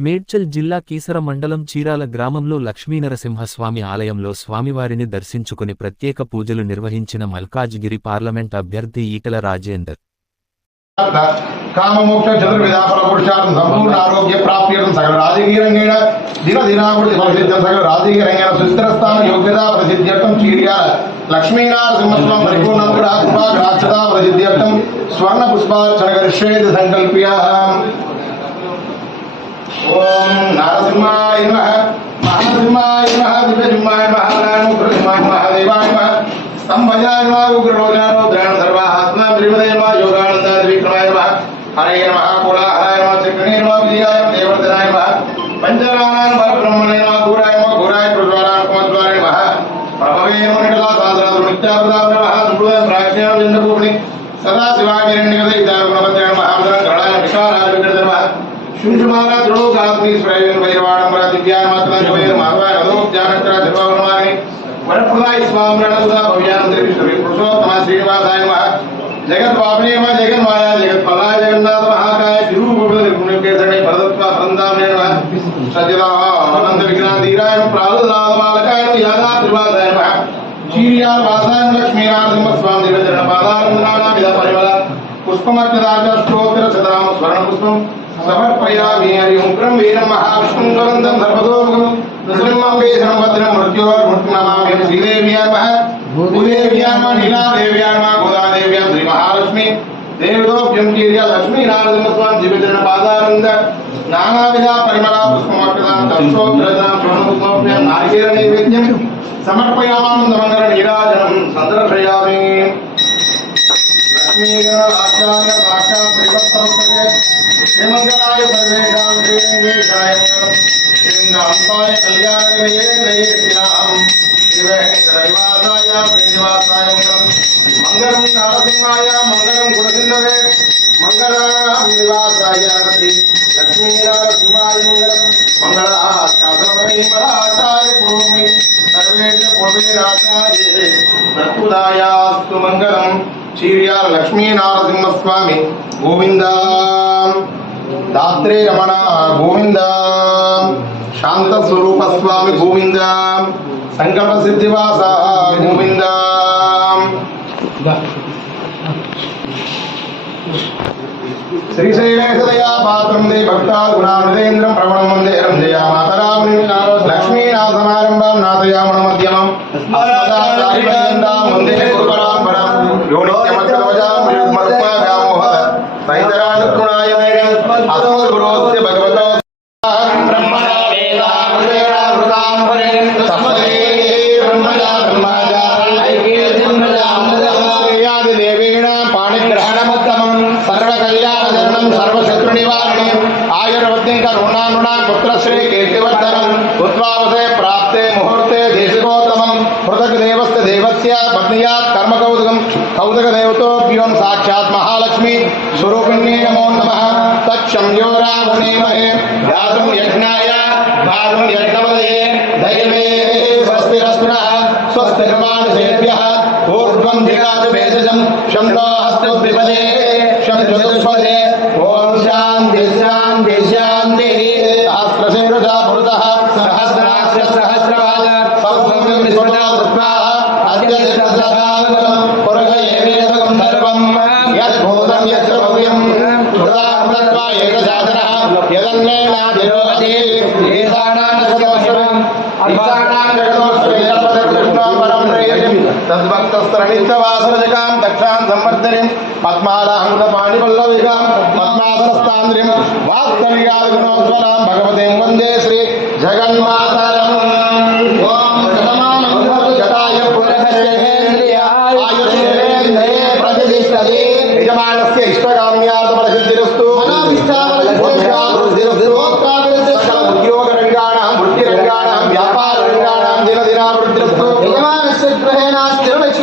మేడ్చల్ జిల్లా కీసర మండలం చీరాల గ్రామంలో లక్ష్మీనరసింహస్వామి ఆలయంలో స్వామివారిని దర్శించుకుని ప్రత్యేక పూజలు నిర్వహించిన మల్కాజ్గిరి పార్లమెంట్ అభ్యర్థి ఈటల రాజేందర్. కామమోక్ష చతుర్విధా పురుషార్థం సంపూర్ణ ఆరోగ్య ప్రాప్త్యర్థం సకల రాజకీయ రంగేణ దిన సకల రాజకీయ రంగేణ సుస్థిరస్థాన యోగ్యత ప్రసిద్ధ్యర్థం చీర్యాల లక్ష్మీనారసింహస్వామి పరిపూర్ణ కూడా కృపా ప్రసిద్ధ్యర్థం స్వర్ణ పుష్పార్చన కరిష్యేది సంకల్ప్య ஓம் நரசிம்மாய நம மகாசிம்மாய நம திவ்யசிம்மாய மகாநானுகிரசிம்மாய மகாதேவாய நம ஸ்தம்பஜாய நம உக்ரலோகனாய நம திராண சர்வா ஆத்மா திரிவதய நம யோகானந்த திரிக்ரமாய நம ஹரே நம கோலாஹலாய நம திரிகணே நம விஜயாய தேவர்தனாய நம பஞ்சராணாய நம பிரம்மணே நம கூராய நம கூராய பிரஜ்வாராய குமத்வாரே நம பிரபவே நம நிடலா சாதராது நித்யாபதாம் நம சுப்ரதாம் ராஜ்ஞானம் ஜென்னபூபணி சதா சிவாகிரண்யகதை இதாகுணபத்யாய மகாபதன கடாய விஷாராஜ விக்கிரத நம சுஞ்சமா श्रीनिवासाय नमः जगत बापने नमः जगत माया जगत पलाय जगन्नाथ महाकाय गुरु गोविंद निर्गुण केसरे भरदत्वा वृंदावने नमः सज्जला अनंत विघ्नान धीराय प्राहुलाल बालकाय यादा त्रिवादाय नमः जीरिया वासाय लक्ष्मीनाथ नमः स्वामी देव जन पादार नाना विदा परिवार पुष्पमर्चदार्थ स्तोत्र सतराम स्वर्ण पुष्पम విధ సమర్పయామి హరి ఓం వీరం మహావిష్ణుం గవందం సర్వతోముఖం నృసింహంబే సంభద్రం మృత్యోర్మృత్యునమామి శ్రీదేవ్యా నమః భూదేవ్యా నమః శ్రీ మహాలక్ష్మి దేవతోభ్యం కీర్య లక్ష్మీ పాదానంద. నానావిధ నారికేర నైవేద్యం. నీరాజనం సందర్శయామి ஆத்மீகர ஆச்சார பாஷா பிரிபத்தே ஸ்ரீமங்களாய சர்வேஷாம் ஸ்ரீரங்கேஷாய ஸ்ரீம் நாம்பாய கல்யாணமே நயேத்யாம் ஸ்ரீவேங்கடநிவாசாய ஸ்ரீனிவாசாய மங்கலம் மங்கலம் நாரசிம்மாய மங்கலம் குணசிந்தவே மங்களாம் நிவாசாய ஸ்ரீ லக்ஷ்மீநரசிம்மாய மங்கலம் மங்களா మంగళం చీర్యాల లక్ష్మీనారసింహస్వామి గోవింద దాత్రే రమణ గోవింద శాంత స్వరూప స్వామి గోవింద సంకల్ప సిద్ధివాస గోవింద శ్రీశైలేశదయా పాత్రం దే భక్తా గుణానుదేంద్రం ప్రవణం వందే రంజయా మాతరాముని లక్ష్మీనాథ సమారంభం నాథయామణ మధ్యమం అస్మదాచార్యపర్యంతం వందే గురుపరాంపరం యో నిత్యమత్సవజాం యుగ్మరుక్మా వ్యామోహ సైతరానుగుణాయ అస్మద్గురోస్య सर्वशत्रु सर्वशत्रुनिवारणे। आयुर्वद्य करुणा पुत्र श्री कीर्तिवर्धनम उत्वावसे प्राप्ते मुहूर्ते देशिकोत्तम। पृथक देवस्त देवस्य पत्निया कर्म कौतुकम कौतुक देवतोभ्योम साक्षात महालक्ष्मी। स्वरूपिण्ये नमो नमः। तत्संयो रावणेमहे धातुं यज्ञाय। धातुं यज्ञवदये। दैवे स्वस्तिरस्मिनः स्वस्तिर्माणसे సౌభ్యం విస్మృతా కృత్వా తద్భక్తస్త్రణిత్తవాసరజకాం దక్షాం సంవర్ధనిం పద్మాలాహృత పాణిపల్లవికాం పద్మాసనస్తాంద్రిం వాస్తవికాదిగుణోజ్వలాం భగవతిం వందే శ్రీ జగన్మాతరం ఓం శతమానం జటాయ పురహరేంద్రియాయ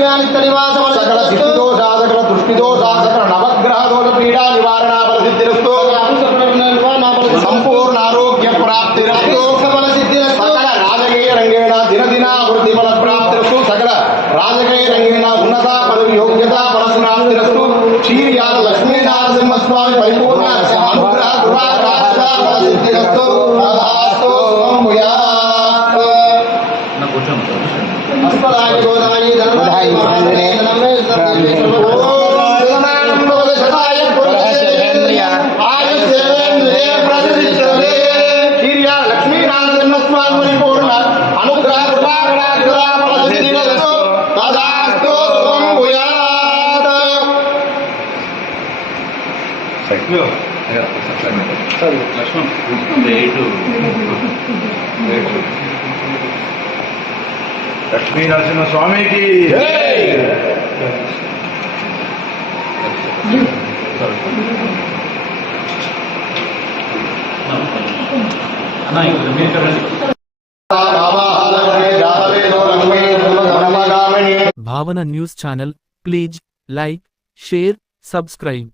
సకల దిష్టిదోషా సకల దృష్టిదోషా సకల నవగ్రహ దోష పీడా నివారణ ప్రసిద్ధిరస్తు సంపూర్ణ ఆరోగ్య ప్రాప్తిరస్తు సకల రాజకీయ రంగేణ దినదినాభివృద్ధి ఫల ప్రాప్తిరస్తు సకల రాజకీయ రంగేణ ఉన్నత పదవి యోగ్యత ఫలస్నాప్తిరస్తు చీర్యాల లక్ష్మీనారసింహస్వామి లక్ష్మీ నరసింహ స్వామికి రామాలక్ష్మీ జాతవేదో Lakshmi ధర్మగామిని Bhavana news channel please like share subscribe.